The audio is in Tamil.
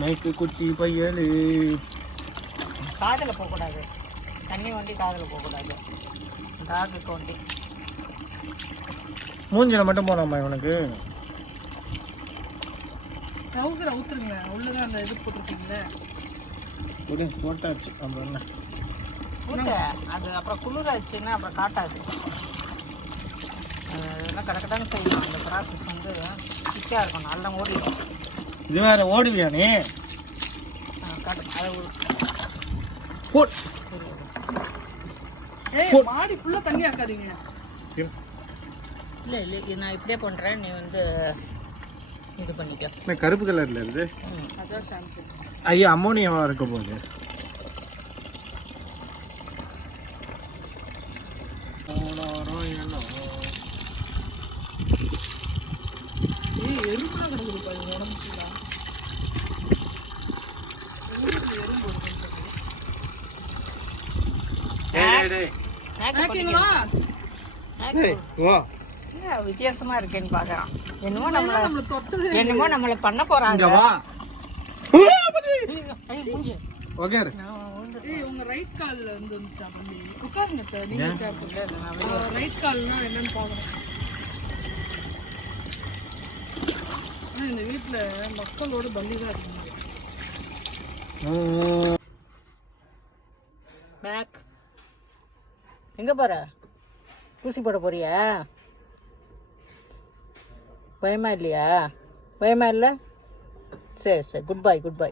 மேய்க்கு குட்டி பையலு. காதில் போகக்கூடாது, தண்ணி வண்டி காதில் போகக்கூடாது. டாகுக்கு வண்டி மூஞ்சில மட்டும் போனாமா இவனுக்கு? ட்ரவுசர் அவுத்துருங்க, உள்ளதான் அந்த இது போட்டுருக்கீங்களே. போட்டாச்சு. அப்புறம் என்ன ஊற்ற அது அப்புறம் குளிராச்சுன்னா அப்புறம் காட்டாது. அதெல்லாம் கரெக்டாக செய்யணும். அந்த ப்ராசஸ் வந்து சிக்காக இருக்கணும், நல்லா ஓடிடும். இது வேற ஓடுவியானே? காட்டும் அதை ஒரு மாடி ஃபுல்லாக தண்ணி ஆக்காதீங்க. இல்லை இல்லை, நான் இப்படியே பண்ணுறேன், நீ வந்து இது பண்ணிக்க. கருப்பு கலர்ல இருக்கு. அதான் ஷாம்பு. ஐயா அம்மோனியாவா இருக்க போகுது. எறும்புலாம் கிடக்குதுப்பா இது உடம்புல. வித்தியாசமா இருக்கேன்னு பாக்குறான். என்னமோ நம்மள பண்ண போறாங்க. உங்க ரைட் கால்ல இருந்து வந்துச்சா பண்ணி உட்காருங்க சார். நீங்க ரைட் கால்னா என்னன்னு பாக்கணும். இந்த வீட்டுல மக்களோட பள்ளிதான் இருக்கு. மேக் எங்க போற? ஊசி போட போறியா? பயமா இல்லையா? பயமா இல்லை? சரி சரி, குட் பை குட் பை.